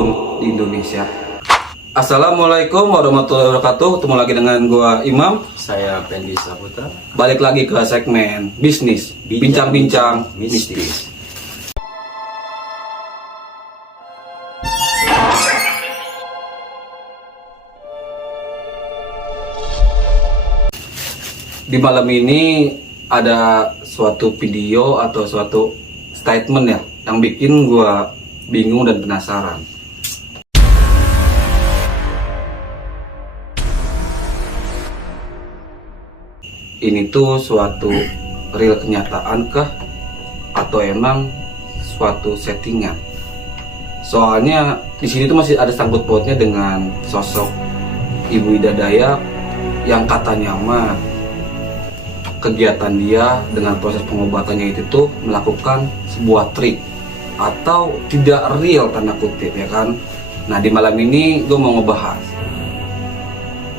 dukun di Indonesia. Assalamualaikum warahmatullahi wabarakatuh. Ketemu lagi dengan gua Imam. Saya Pendi Saputra. Balik lagi ke segmen bisnis, bincang-bincang mistis. Di malam ini ada suatu video atau suatu statement ya yang bikin gua bingung dan penasaran. Ini tuh suatu real kenyataan kah atau emang suatu settingan? Soalnya di sini tuh masih ada sangkut pautnya dengan sosok Ibu Ida Dayak yang katanya mah kegiatan dia dengan proses pengobatannya itu tuh melakukan sebuah trik atau tidak real tanda kutip ya kan. Nah di malam ini gue mau ngebahas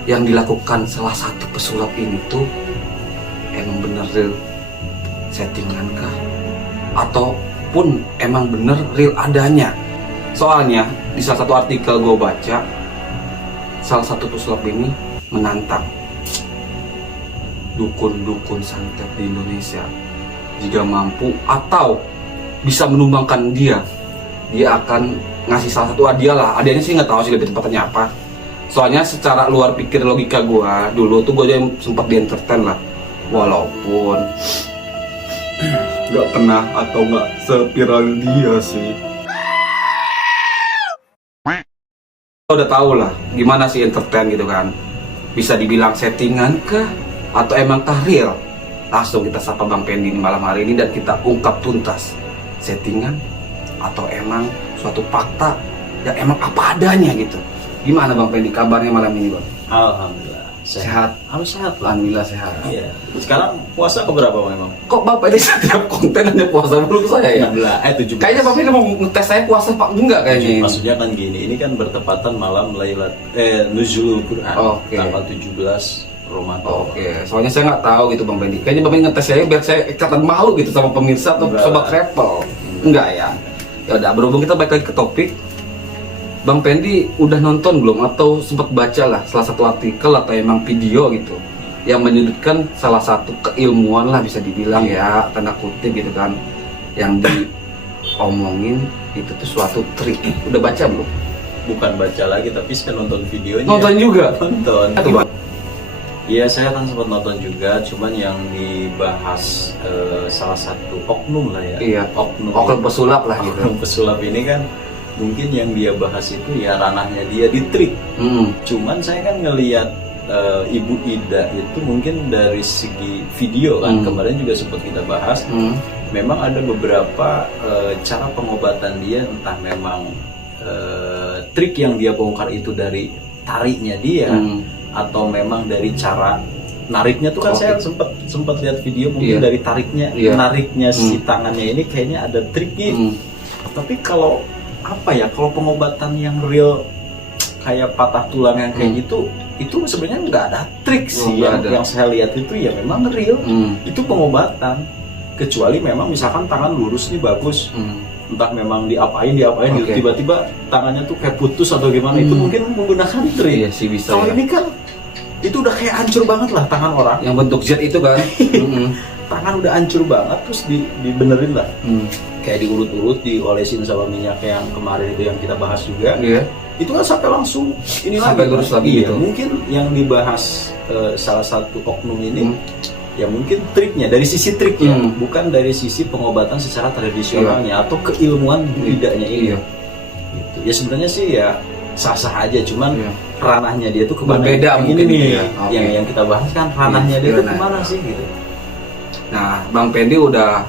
yang dilakukan salah satu pesulap ini tuh emang bener real settingan kah ataupun emang bener real adanya. Soalnya di salah satu artikel gue baca, salah satu pesulap ini menantang dukun-dukun santet di Indonesia, jika mampu atau bisa menumbangkan dia akan ngasih salah satu hadiah lah. Hadiahnya sih nggak tahu sih lebih tepatnya apa. Soalnya secara luar pikir logika gue dulu tuh gue aja sempat di entertain lah, walaupun nggak pernah atau nggak seviral dia sih. Udah tau lah gimana sih entertain gitu kan, bisa dibilang settingan kah atau emangkah real? Langsung kita sapa Bang Pendi malam hari ini dan kita ungkap tuntas, settingan atau emang suatu fakta yang emang apa adanya gitu. Gimana Bang Pendi kabarnya malam ini Bang? Alhamdulillah Sehat? Harus sehat lah. Alhamdulillah sehat. Iya. Sekarang puasa keberapa Bang Emang? Kok Bang Pendi setiap konten hanya puasa mulu saya ya? 17. Kayaknya Bang Pendi mau ngetes saya puasa Pak enggak kayaknya. Maksudnya kan gini, ini kan bertepatan malam Nuzulul Quran, Oke. tanggal 17 Ramadan. Oke, soalnya saya nggak tahu gitu Bang Pendi. Kayaknya Bang Pendi ngetes saya biar saya ikatan malu gitu sama pemirsa atau Enggak. sobat travel. Enggak ya? Ya udah, berhubung kita balik lagi ke topik. Bang Pendi udah nonton belum atau sempat baca lah salah satu artikel atau emang video gitu yang menyudutkan salah satu keilmuan lah bisa dibilang ya, tanda kutip gitu kan, yang diomongin itu tuh suatu trik. Udah baca belum? Bukan baca lagi, tapi saya nonton videonya. Nonton juga? Nonton. Atau Bang? Iya, saya kan sempat nonton juga, cuman yang dibahas salah satu oknum lah ya. Iya. Oknum pesulap lah gitu. Oknum pesulap ini kan mungkin yang dia bahas itu ya ranahnya dia di trik. Cuman saya kan ngelihat Ibu Ida itu mungkin dari segi video kan, kemarin juga sempat kita bahas. Memang ada beberapa cara pengobatan dia, entah memang trik yang dia bongkar itu dari tariknya dia, atau memang dari cara nariknya tuh kan. Saya sempat lihat video mungkin dari tariknya, nariknya si tangannya ini kayaknya ada triknya. Tapi kalau apa ya, kalau pengobatan yang real kayak patah tulang yang kayak gitu, itu sebenarnya nggak ada trik sih. Yang saya lihat itu ya memang real, itu pengobatan. Kecuali memang misalkan tangan lurus nih bagus, entah memang diapain gitu, tiba-tiba tangannya tuh kayak putus atau gimana, itu mungkin menggunakan trik. Iya sih bisa. Kalau ya. ini kan itu udah kayak hancur banget lah tangan orang. Yang bentuk Z itu kan. Tangan udah hancur banget, terus dibenerin lah. Kayak diurut-urut, diolesin sama minyak yang kemarin itu yang kita bahas juga. Itu kan sampai langsung ini sampai lagi, lurus lagi gitu. Mungkin yang dibahas salah satu oknum ini ya mungkin triknya dari sisi triknya, bukan dari sisi pengobatan secara tradisionalnya atau keilmuan budidanya ini. Gitu. Ya sebenarnya sih ya sah-sah aja, cuman ranahnya dia tuh kemana? Berbeda mungkin ini ya. Yang kita bahas kan ranahnya dia tuh kemana sih gitu. Nah, Bang Pendi udah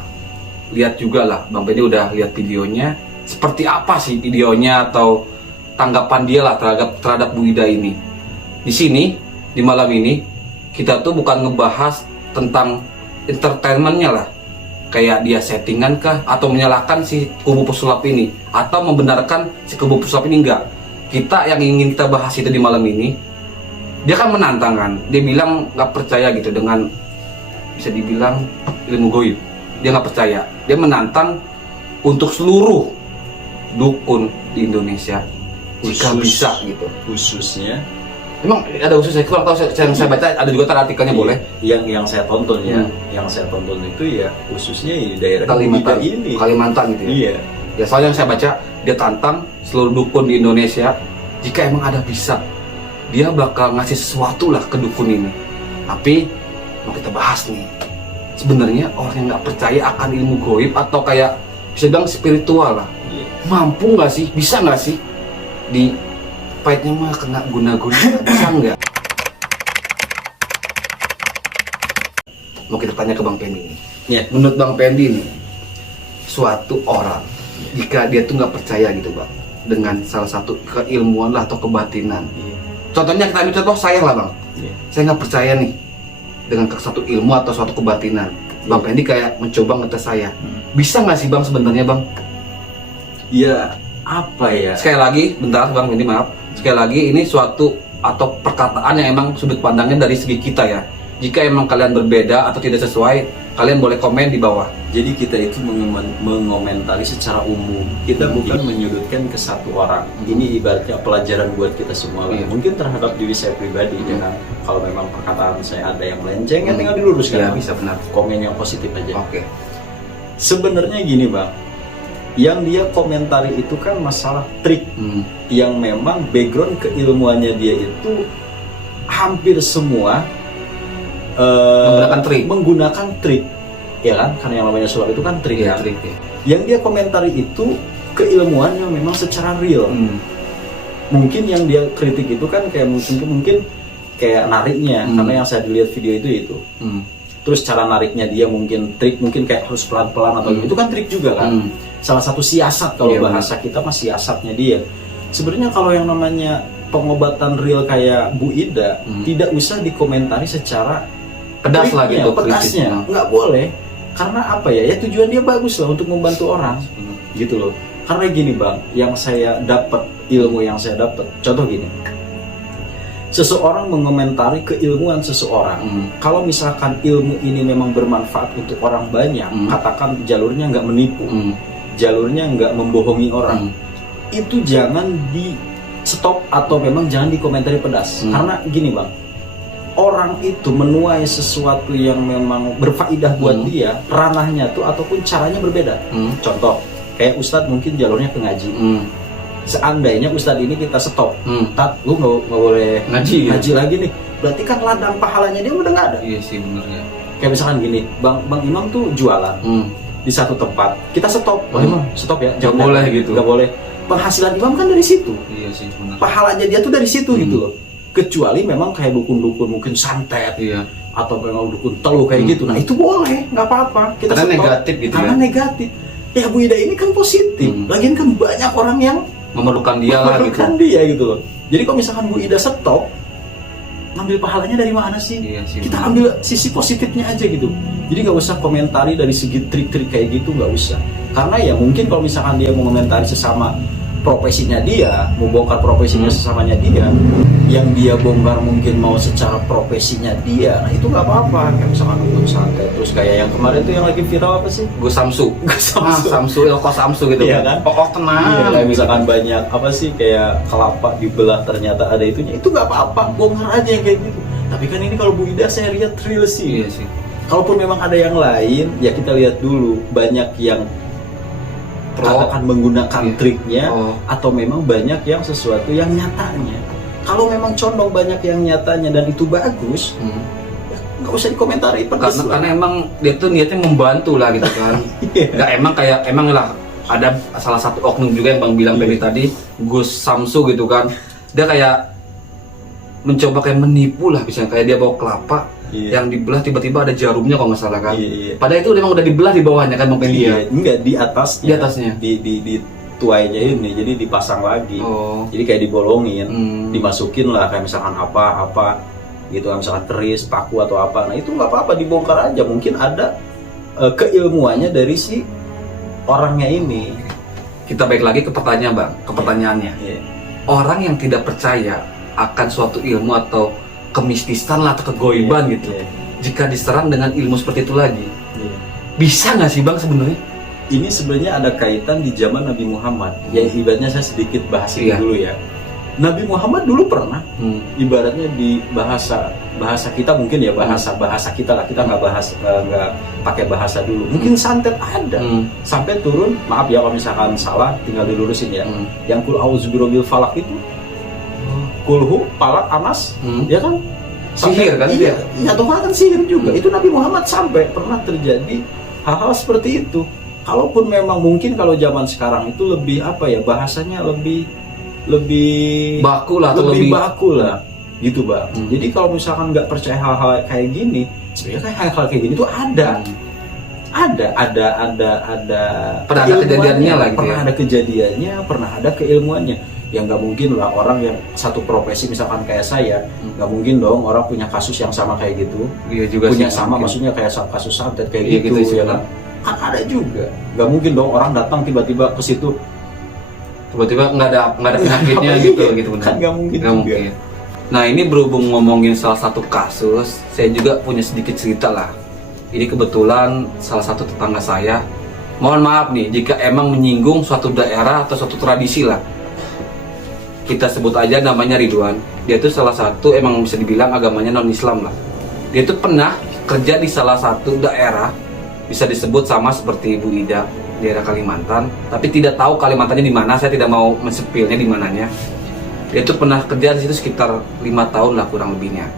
lihat juga lah, Bang Pendi udah lihat videonya. Seperti apa sih videonya atau tanggapan dia lah terhadap Bu Ida ini? Di sini, di malam ini, kita tuh bukan ngebahas tentang entertainmentnya lah, kayak dia settingan kah atau menyalahkan si kubu pesulap ini atau membenarkan si kubu pesulap ini. enggak. Kita yang ingin kita bahas itu di malam ini, dia kan menantang kan, dia bilang nggak percaya gitu dengan bisa dibilang ilmu goib. Dia nggak percaya, dia menantang untuk seluruh dukun di Indonesia jika bisa gitu. Khususnya Emang ada khusus, saya kurang tahu, yang saya baca ada juga artikelnya boleh. Yang saya tonton ya, yang saya tonton itu ya khususnya di daerah Kalimantan ini. Kalimantan gitu ya. Iya. Ya soalnya yang saya baca, dia tantang seluruh dukun di Indonesia, jika emang ada bisa, dia bakal ngasih sesuatu lah ke dukun ini. Tapi mau kita bahas nih, sebenarnya orang yang nggak percaya akan ilmu goib atau kayak bisa bilang spiritual lah, mampu nggak sih, bisa nggak sih di pahitnya mah kena guna-guna, bisa nggak? Mau kita tanya ke Bang Pendi nih. Ya. Menurut Bang Pendi nih, suatu orang jika dia tuh nggak percaya gitu Bang, dengan salah satu keilmuan lah atau kebatinan. Contohnya kita ambil contoh saya lah Bang. Saya nggak percaya nih dengan suatu ilmu atau suatu kebatinan. Bang Pendi kayak mencoba ngetes saya. Bisa nggak sih Bang sebenarnya Bang? Ya apa ya? Sekali lagi, bentar Bang Pendi maaf. Sekali lagi ini suatu atau perkataan yang emang sudut pandangnya dari segi kita ya. Jika emang kalian berbeda atau tidak sesuai, kalian boleh komen di bawah. Jadi kita itu mengomentari secara umum. Kita bukan menyudutkan ke satu orang. Ini ibaratnya pelajaran buat kita semua. Mungkin terhadap diri saya pribadi, jangan kalau memang perkataan saya ada yang melenceng, ya tinggal diluruskan. Ya, bisa benar. Komen yang positif aja. Oke. Sebenarnya gini Bang, yang dia komentari itu kan masalah trik, yang memang background keilmuannya dia itu hampir semua menggunakan trik, ya kan? Karena yang namanya sulap itu kan trik, ya. Trik, ya. Yang dia komentari itu keilmuan yang memang secara real. Mungkin yang dia kritik itu kan kayak mungkin kayak nariknya, karena yang saya lihat video itu. Terus cara nariknya dia mungkin trik, mungkin kayak harus pelan-pelan atau itu kan trik juga kan. Salah satu siasat kalau bahasa kita mah siasatnya dia. Sebenarnya kalau yang namanya pengobatan real kayak Bu Ida tidak usah dikomentari secara pedas lah gitu, pedasnya nggak boleh, karena apa ya, ya tujuan dia bagus lah untuk membantu orang gitu loh. Karena gini Bang, yang saya dapat, ilmu yang saya dapat, contoh gini, seseorang mengomentari keilmuan seseorang, kalau misalkan ilmu ini memang bermanfaat untuk orang banyak, katakan jalurnya nggak menipu, jalurnya nggak membohongi orang, itu jangan di stop atau memang jangan dikomentari pedas. Karena gini Bang, orang itu menuai sesuatu yang memang berfaedah buat dia, ranahnya tuh ataupun caranya berbeda. Contoh, kayak Ustadz mungkin jalurnya ke ngaji. Seandainya Ustadz ini kita stop, Tat, lu nggak boleh ngaji lagi nih, berarti kan ladang pahalanya dia udah nggak ada. Iya sih benernya. Kayak misalkan gini, Bang Imam tuh jualan di satu tempat, kita stop, Imam stop ya, nggak boleh gitu, nggak boleh. Penghasilan Imam kan dari situ. Iya sih benar. Pahalanya dia tuh dari situ gitu loh. Kecuali memang kayak dukun-dukun mungkin santet, atau memang dukun teluh kayak gitu. Nah itu boleh, nggak apa-apa. Kita karena negatif gitu karena negatif. Ya Bu Ida ini kan positif. Lagian kan banyak orang yang memerlukan dia lah gitu. Dia gitu loh. Jadi kalau misalkan Bu Ida stop, ngambil pahalanya dari mana sih? Iya sih, kita ambil sisi positifnya aja gitu. Jadi nggak usah komentari dari segi trik-trik kayak gitu, nggak usah. Karena ya mungkin kalau misalkan dia mau komentari sesama profesinya dia, mau bongkar profesinya sesamanya dia, yang dia bongkar mungkin mau secara profesinya dia, nah itu nggak apa-apa. Kayak misalkan dukun santet, terus kayak yang kemarin tuh yang lagi viral apa sih? Gus Samsu. Samsu, Ilko Samsu gitu. Iya kan? Tenang. Iya, kayak misalkan banyak apa sih, kayak kelapa dibelah ternyata ada itunya, itu nggak apa-apa, bongkar aja yang kayak gitu. Tapi kan ini kalau Bu Ida saya lihat real sih. Iya sih. Kalaupun memang ada yang lain, ya kita lihat dulu, banyak yang akan menggunakan triknya, atau memang banyak yang sesuatu yang nyatanya. Kalau memang condong banyak yang nyatanya dan itu bagus, ya nggak usah dikomentari pedas. Karena emang dia tuh niatnya membantu lah gitu kan. Nggak emang kayak emang lah ada salah satu oknum juga yang Bang bilang tadi, Gus Samsu gitu kan. Dia kayak mencoba kayak menipu lah, misalnya kayak dia bawa kelapa yang dibelah tiba-tiba ada jarumnya kalau nggak salah kan. Padahal itu memang udah dibelah di bawahnya kan Bang Pendi. Enggak, di atasnya. Di atasnya. Di tuainya ini, jadi dipasang lagi. Jadi kayak dibolongin, dimasukin lah kayak misalkan apa gitu, misalkan keris, paku atau apa. Nah itu nggak apa-apa, dibongkar aja. Mungkin ada keilmuannya dari si orangnya ini. Kita balik lagi ke pertanyaan Bang, ke pertanyaannya. Orang yang tidak percaya akan suatu ilmu atau kemistisan lah atau kegoiban gitu, jika diserang dengan ilmu seperti itu lagi, bisa nggak sih Bang sebenarnya? ini sebenarnya ada kaitan di zaman Nabi Muhammad. Ya ibaratnya saya sedikit bahas itu dulu ya. Nabi Muhammad dulu pernah, ibaratnya di bahasa kita mungkin ya bahasa kita lah, kita nggak pakai bahasa dulu. Mungkin santet ada, sampai turun, maaf ya kalau misalkan salah, tinggal dilurusin ya. Yang kul auzubirobil falak itu, kulhu, palak, anas, ya kan? Sihir kan? Iya, atau kan sihir juga. Itu Nabi Muhammad sampai pernah terjadi hal-hal seperti itu. Kalaupun memang mungkin kalau zaman sekarang itu lebih apa ya bahasanya lebih baku lah, atau lebih baku lah gitu bang. Jadi kalau misalkan nggak percaya hal-hal kayak gini, sebenarnya hal-hal kayak gini tuh ada pernah ada kejadiannya lah gitu, pernah ada kejadiannya, pernah ada keilmuannya. Yang nggak mungkin lah orang yang satu profesi misalkan kayak saya, nggak mungkin dong orang punya kasus yang sama kayak gitu. Iya juga punya sih, sama mungkin. maksudnya kayak kasus santet kayak Iya, gitu gitu ya kan. Kan ada juga, nggak mungkin dong orang datang tiba-tiba ke situ tiba-tiba nggak ada penyakitnya gitu benar. Kan nggak mungkin Nggak juga. mungkin. Nah ini berhubung ngomongin salah satu kasus, saya juga punya sedikit cerita lah. Ini kebetulan salah satu tetangga saya. Mohon maaf nih jika emang menyinggung suatu daerah atau suatu tradisi lah. Kita sebut aja namanya Ridwan. Dia tuh salah satu emang bisa dibilang agamanya non-Islam lah. Dia tuh pernah kerja di salah satu daerah, bisa disebut sama seperti Ibu Ida, daerah Kalimantan, tapi tidak tahu Kalimantannya di mana. Saya tidak mau mensepilnya di mananya. Dia tuh pernah kerja di situ sekitar 5 tahun lah kurang lebihnya.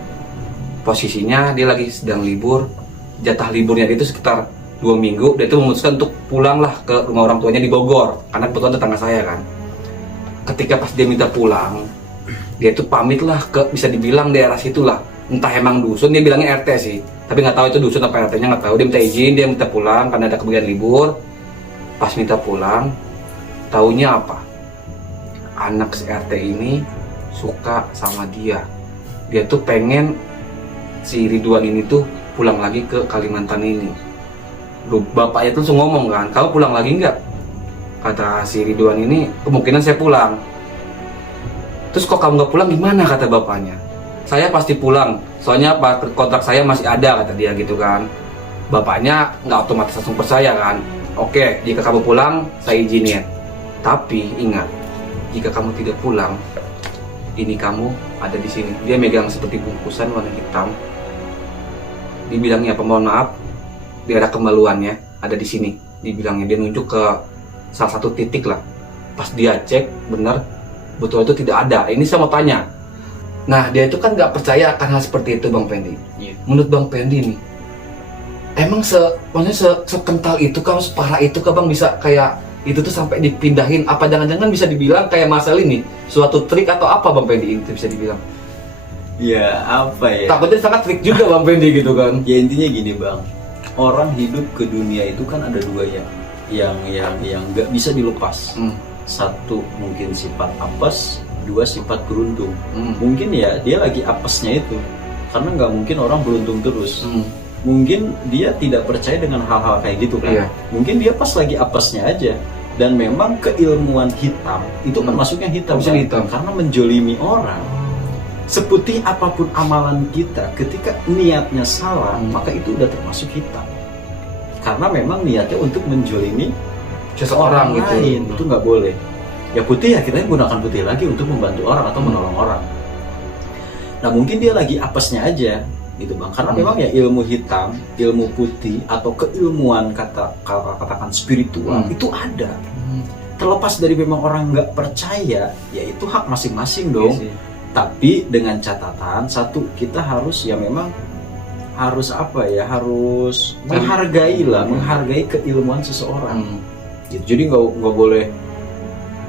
Posisinya dia lagi sedang libur, jatah liburnya dia itu sekitar 2 minggu. Dia tuh memutuskan untuk pulang lah ke rumah orang tuanya di Bogor, karena kebetulan tetangga saya kan. Ketika pas dia minta pulang, dia tuh pamit lah ke bisa dibilang daerah situ lah. Entah emang dusun, dia bilangnya RT sih, tapi nggak tahu itu dusun apa RT-nya, nggak tahu. Dia minta izin, dia minta pulang karena ada kebagian libur. Pas minta pulang, taunya apa? Anak si RT ini suka sama dia. Dia tuh pengen si Ridwan ini tuh pulang lagi ke Kalimantan ini. Bapaknya tuh langsung ngomong kan, kamu pulang lagi nggak? Kata si Ridwan ini, kemungkinan saya pulang. Terus kok kamu nggak pulang gimana, kata bapaknya. Saya pasti pulang, soalnya kontrak saya masih ada, kata dia gitu kan. Bapaknya nggak otomatis langsung percaya kan. Oke, jika kamu pulang, saya izinin. Tapi ingat, jika kamu tidak pulang, ini kamu ada di sini. Dia megang seperti bungkusan warna hitam. Dibilangnya, mohon maaf, daerah kemaluannya ada di sini. Dibilangnya, dia nunjuk ke salah satu titik lah. Pas dia cek, benar, betul itu tidak ada. Ini saya mau tanya. Nah, dia itu kan nggak percaya akan hal seperti itu, Bang Pendi. Menurut Bang Pendi nih, emang maksudnya sekental itu kah, separah itu kah Bang, bisa kayak itu tuh sampai dipindahin? Apa jangan-jangan bisa dibilang kayak Marcel ini suatu trik atau apa, Bang Pendi, itu bisa dibilang? Ya apa ya? Takutnya sangat trik juga Bang Pendi gitu kan? Ya intinya gini bang, orang hidup ke dunia itu kan ada dua ya, yang nggak bisa dilepas. Satu mungkin sifat apes, dua sifat beruntung. Mungkin ya dia lagi apesnya itu, karena nggak mungkin orang beruntung terus. Mungkin dia tidak percaya dengan hal-hal kayak gitu kan. Iya. Mungkin dia pas lagi apesnya aja. Dan memang keilmuan hitam itu kan masuknya hitam, Maksudnya kan? hitam. Karena menjolimi orang. Seputih apapun amalan kita, ketika niatnya salah, maka itu udah termasuk hitam. Karena memang niatnya untuk menjolimi Seseorang gitu. lain, itu nggak boleh. Ya putih ya kita gunakan putih lagi untuk membantu orang atau menolong orang. Nah mungkin dia lagi apesnya aja, gitu bang. Karena memang ya ilmu hitam, ilmu putih atau keilmuan katakan spiritual itu ada. Terlepas dari memang orang nggak percaya, ya itu hak masing-masing dong. Iya sih. Tapi dengan catatan satu, kita harus ya memang harus apa ya, harus menghargai lah, menghargai keilmuan seseorang. Gitu. Jadi nggak boleh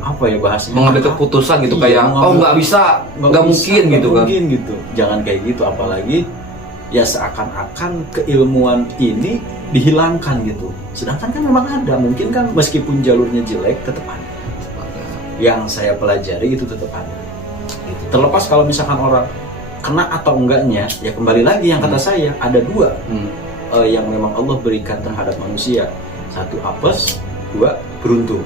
apa ya bahasanya, mengambil keputusan gitu, kayak nggak bisa, nggak mungkin gitu kan? Mungkin gitu. Jangan kayak gitu, apalagi ya seakan-akan keilmuan ini dihilangkan gitu. Sedangkan kan memang ada, mungkin kan meskipun jalurnya jelek tetap ada. Yang saya pelajari itu tetap ada. Gitu. Terlepas kalau misalkan orang kena atau enggaknya, ya kembali lagi yang kata saya ada dua yang memang Allah berikan terhadap manusia. Satu apes, dua beruntung.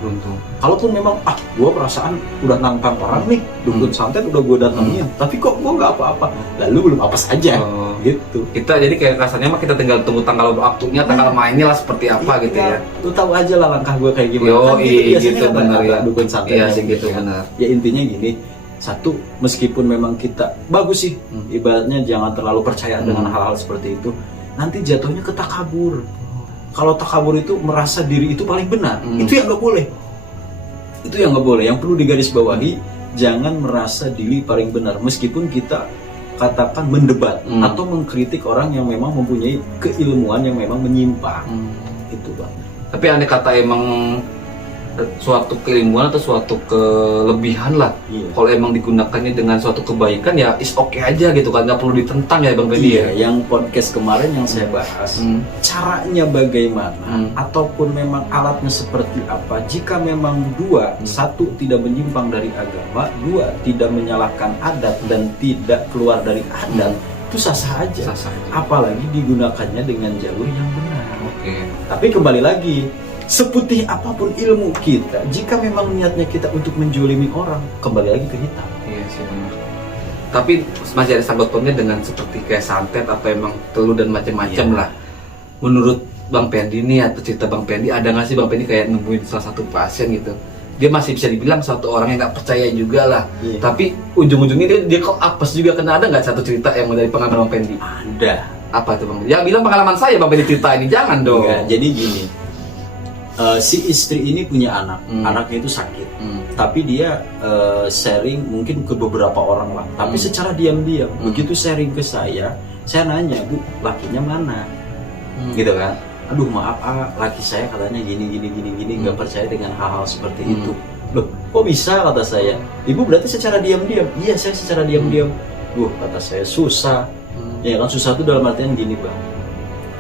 Kalaupun memang gue perasaan udah nantang orang nih, dukun santet udah gue datengin, tapi kok gue nggak apa-apa, lalu belum apa saja, gitu. Kita jadi kayak rasanya mah kita tinggal tunggu tanggal waktunya, tanggal mainnya lah seperti apa gitu ya. Lu tahu aja lah langkah gue kayak gimana. Yo, biasanya gitu kan benar ya. dukun santet Iya sih gitu benar. Ya intinya gini, satu, meskipun memang kita bagus sih, ibaratnya jangan terlalu percaya dengan hal-hal seperti itu. Nanti jatuhnya ke takabur. Kalau takabur itu merasa diri itu paling benar, itu yang nggak boleh. Itu yang nggak boleh. Yang perlu digarisbawahi, jangan merasa diri paling benar. Meskipun kita katakan mendebat atau mengkritik orang yang memang mempunyai keilmuan yang memang menyimpang. Itu Bang. Tapi andai kata emang suatu keilmuan atau suatu kelebihan lah, kalau emang digunakannya dengan suatu kebaikan ya is oke aja gitu kan, nggak perlu ditentang ya Bang Pedi ya. Yang podcast kemarin yang saya bahas, caranya bagaimana ataupun memang alatnya seperti apa, jika memang satu tidak menyimpang dari agama, dua tidak menyalahkan adat dan tidak keluar dari adat, itu sah-sah aja. Apalagi digunakannya dengan jalur yang benar. Tapi kembali lagi, seputih apapun ilmu kita, jika memang niatnya kita untuk menjolimi orang, kembali lagi ke hitam. Iya sih benar. Tapi masih ada sangkut pautnya dengan seperti kayak santet atau emang telu dan macam-macam lah. Menurut Bang Pendi nih, atau cerita Bang Pendi, ada nggak sih Bang Pendi kayak nemuin salah satu pasien gitu, dia masih bisa dibilang suatu orang yang nggak percaya juga lah, tapi ujung-ujungnya dia kok apes juga. Kena ada nggak satu cerita yang dari pengalaman Bang Pendi? Ada. Apa tuh Bang? Ya bilang pengalaman saya Bang Pendi cerita ini, jangan dong. Jadi gini. Si istri ini punya anak, anaknya itu sakit, tapi dia sharing mungkin ke beberapa orang lah, tapi secara diam-diam. Begitu sharing ke saya nanya, Bu, lakinya mana? Gitu kan? Aduh maaf laki saya katanya gini, nggak percaya dengan hal-hal seperti itu. Loh, kok bisa kata saya? Ibu berarti secara diam-diam? Iya, saya secara diam-diam. Kata saya susah. Ya kan, susah itu dalam artian gini Bang.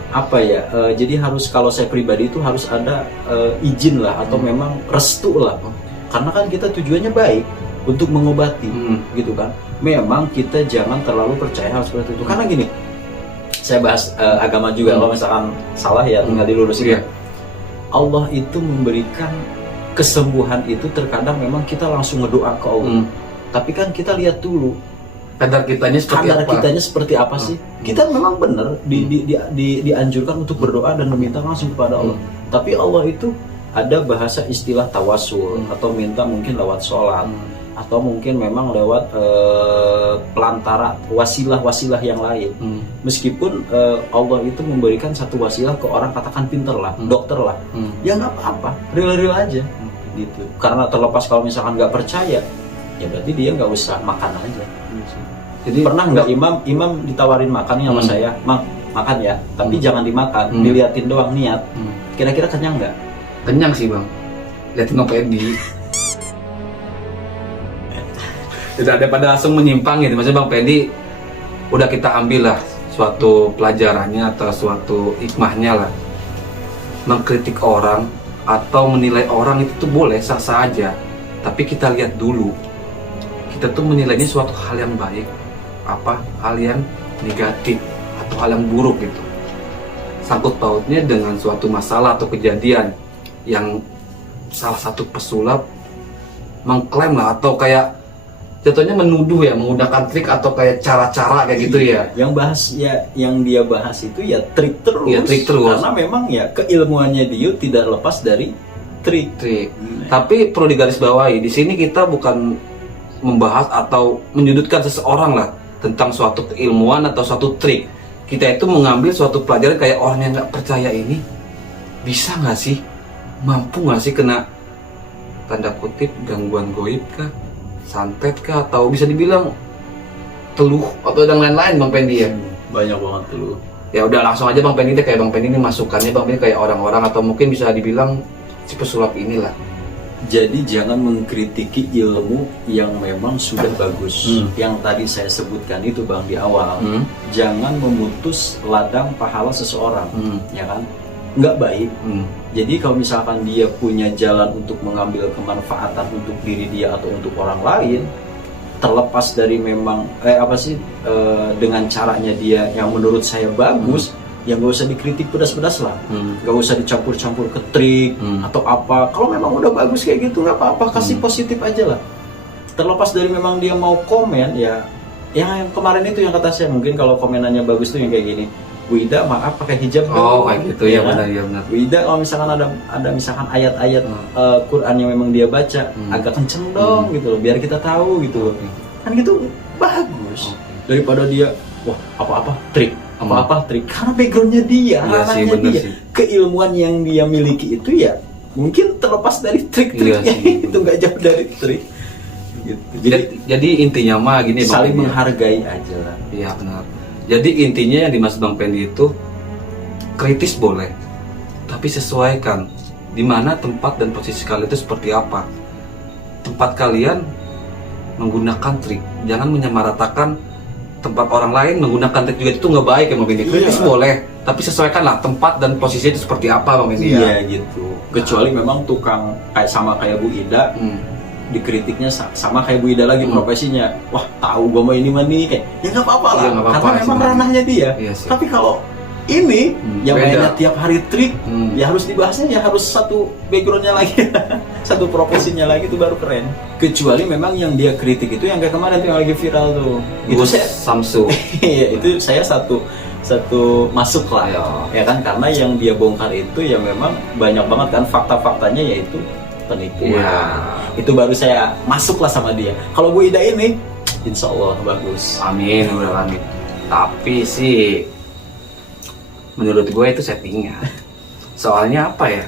Apa ya, jadi harus, kalau saya pribadi itu harus ada izin lah atau memang restu lah, karena kan kita tujuannya baik untuk mengobati, gitu kan. Memang kita jangan terlalu percaya hal seperti itu, karena gini, saya bahas agama juga, kalau misalkan salah ya tinggal dilurusin. Allah itu memberikan kesembuhan itu terkadang memang kita langsung ngedoa ke Allah, tapi kan kita lihat dulu kadar kitanya seperti apa sih. Kita memang benar dianjurkan untuk berdoa dan meminta langsung kepada Allah. Tapi Allah itu ada bahasa istilah tawasul, atau minta mungkin lewat sholat, atau mungkin memang lewat pelantara wasilah yang lain. Meskipun Allah itu memberikan satu wasilah ke orang, katakan pinter lah, dokter lah, ya nggak apa-apa, real aja gitu. Karena terlepas kalau misalkan nggak percaya, ya berarti dia nggak usah makan aja. Jadi pernah nggak imam ditawarin makan sama saya, makan ya, tapi jangan dimakan, diliatin doang niat. Kira-kira kenyang nggak? Kenyang sih Bang, liatin Bang Pendi. Tidak daripada langsung menyimpang gitu. Maksudnya Bang Pendi udah kita ambil lah suatu pelajarannya atau suatu hikmahnya lah. Mengkritik orang atau menilai orang itu tuh boleh, sah-sah aja, tapi kita lihat dulu, kita tuh menilainya suatu hal yang baik apa hal yang negatif atau hal yang buruk gitu. Sangkut pautnya dengan suatu masalah atau kejadian yang salah satu pesulap mengklaim lah, atau kayak jatuhnya menuduh ya, menggunakan trik atau kayak cara-cara kayak gitu ya. Yang dia bahas itu ya trik terus. Ya, trik terus. Karena memang ya keilmuannya dia tidak lepas dari trik. Tapi perlu digarisbawahi, di sini kita bukan membahas atau menyudutkan seseorang lah tentang suatu keilmuan atau suatu trik. Kita itu mengambil suatu pelajaran kayak orang yang nggak percaya ini bisa nggak sih, mampu nggak sih kena tanda kutip gangguan goib kah, santet kah, atau bisa dibilang teluh atau dan lain-lain Bang Pendi ya. Banyak banget teluh. Ya udah langsung aja Bang Pendi deh, kayak Bang Pendi ini masukannya Bang Pendi kayak orang-orang atau mungkin bisa dibilang si pesulap inilah. Jadi jangan mengkritiki ilmu yang memang sudah bagus. Yang tadi saya sebutkan itu Bang di awal. Jangan memutus ladang pahala seseorang, ya kan? Nggak baik. Jadi kalau misalkan dia punya jalan untuk mengambil kemanfaatan untuk diri dia atau untuk orang lain, terlepas dari memang dengan caranya dia yang menurut saya bagus, ya nggak usah dikritik pedas-pedas lah, nggak usah dicampur-campur ke trik atau apa. Kalau memang udah bagus kayak gitu nggak apa-apa, kasih positif aja lah. Terlepas dari memang dia mau komen ya, yang kemarin itu yang kata saya, mungkin kalau komenannya bagus tuh yang kayak gini, Bu Ida maaf pakai hijab dong. Oh kayak gitu ya, kan? benar ya benar. Bu Ida kalau misalkan ada misalkan ayat-ayat Quran yang memang dia baca agak kenceng dong gitu loh, biar kita tahu gitu loh. Kan gitu bagus daripada dia wah apa-apa trik, apa-apa trik, karena backgroundnya dia, Iya sih, ranahnya bener dia, sih. keilmuan yang dia miliki itu ya mungkin terlepas dari trik-triknya. Iya sih, itu nggak jauh dari trik gitu. Jadi intinya mah gini Bang saling Pendi. menghargai aja lah. Iya benar. Jadi intinya yang dimaksud Bang Pendi itu kritis boleh, tapi sesuaikan di mana tempat dan posisi kalian itu seperti apa. Tempat kalian menggunakan trik, jangan menyamaratakan tempat orang lain menggunakan trik juga, itu nggak baik ya Bang Pendi. Kritis Iya. boleh, tapi sesuaikanlah tempat dan posisi itu seperti apa Bang Pendi. Iya gitu. Kecuali memang tukang kayak Bu Ida, dikritiknya sama kayak Bu Ida lagi profesinya. Wah tahu gue mau ini mah nih, kayak ya nggak apa-apa lah, Iya, nggak apa-apa karena memang sih. ranahnya dia. Iya sih. Tapi kalau ini yang beda. mainnya tiap hari trik, ya harus dibahasnya ya harus satu backgroundnya lagi, satu profesinya lagi, itu baru keren. Kecuali memang yang dia kritik itu yang kayak kemarin tuh yang lagi viral tuh. Itu Gus saya, Samsu. iya, itu saya satu masuk lah ya kan, karena yang dia bongkar itu ya memang banyak banget kan fakta-faktanya, yaitu penipuan. Iya. Itu baru saya masuk lah sama dia. Kalau Bu Ida ini insya Allah bagus. Amin, udah amin. Tapi sih menurut gue itu settingan. Soalnya apa ya,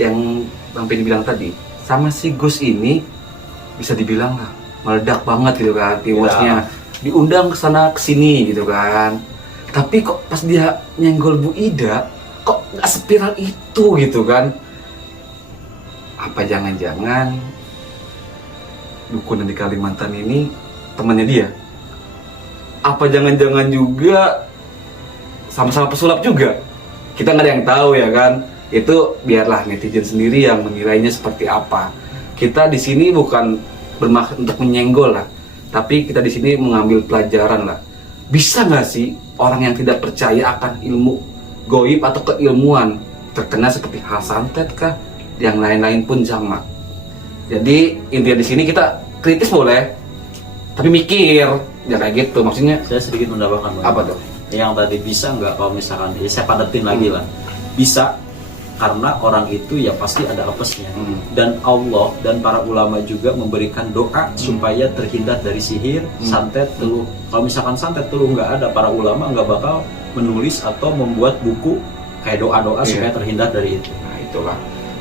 yang Bang Pini bilang tadi, sama si Gus ini bisa dibilang lah meledak banget gitu kan, viewersnya diundang ke sana ke sini gitu kan. Tapi kok pas dia nyenggol Bu Ida, kok nggak spiral itu gitu kan? Apa jangan-jangan dukun di Kalimantan ini temannya dia? Apa jangan-jangan juga sama-sama pesulap juga? Kita nggak ada yang tahu ya kan. Itu biarlah netizen sendiri yang menilainya seperti apa. Kita di sini bukan bermaksud untuk menyenggol lah, tapi kita di sini mengambil pelajaran lah. Bisa nggak sih orang yang tidak percaya akan ilmu goib atau keilmuan terkena seperti hal santet kah, yang lain-lain pun jamak. Jadi intinya di sini kita kritis boleh, tapi mikir ya kayak gitu. Maksudnya Saya sedikit menambahkan. apa tuh? Yang tadi bisa nggak kalau misalkan ya saya padetin lagi lah. Bisa, karena orang itu ya pasti ada apesnya. Dan Allah dan para ulama juga memberikan doa supaya terhindar dari sihir, santet, teluh. Kalau misalkan santet, teluh nggak ada, para ulama nggak bakal menulis atau membuat buku kayak doa-doa supaya terhindar dari itu. Nah itulah,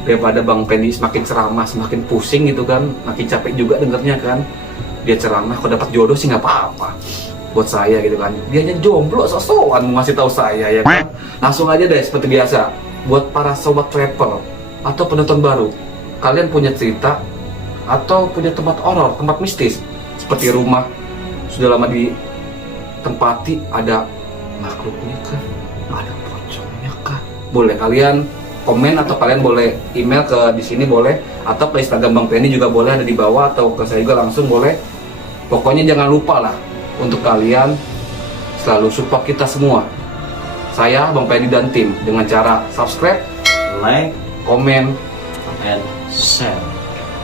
daripada Bang Pendi semakin ceramah semakin pusing gitu kan, makin capek juga dengernya kan. Dia ceramah, kalau dapat jodoh sih nggak apa-apa buat saya gitu kan. Dianya jomblo sok-sokan mau ngasih tahu saya ya kan. Langsung aja deh seperti biasa, buat para sobat travel atau penonton baru, kalian punya cerita atau punya tempat horor, tempat mistis seperti rumah sudah lama ditempati, ada makhluknya kah, ada pocongnya kah, boleh kalian komen atau kalian boleh email ke di sini boleh, atau ke Instagram Bang Penny juga boleh, ada di bawah, atau ke saya juga langsung boleh. Pokoknya jangan lupa lah untuk kalian selalu support kita semua, saya Bang Penny dan tim, dengan cara subscribe, Like, komen, and share.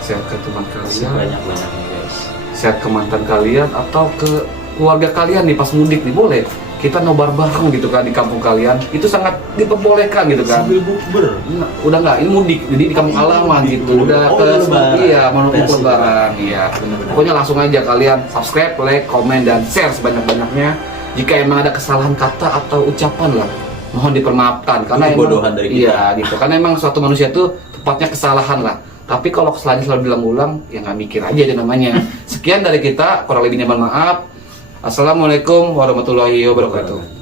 share ke teman kalian, Sebanyak-banyaknya guys. share ke mantan kalian atau ke keluarga kalian nih pas mudik nih, boleh kita nobar bareng gitu kan di kampung kalian, itu sangat diperbolehkan gitu kan. Sambil bukber. Nah, udah nggak, ini mudik jadi di kampung halaman gitu, udah ke lebaran. iya mau Versi kumpul bareng, iya. Benar-benar. Pokoknya langsung aja kalian subscribe, like, komen, dan share sebanyak-banyaknya. Jika emang ada kesalahan kata atau ucapan lah, mohon dipermaafkan karena emang Kebodohan dari kita. iya gitu, karena emang suatu manusia tuh tepatnya kesalahan lah. Tapi kalau kesalahannya selalu diulang-ulang, ya nggak mikir aja itu namanya. Sekian dari kita, kurang lebihnya mohon maaf. Assalamualaikum warahmatullahi wabarakatuh.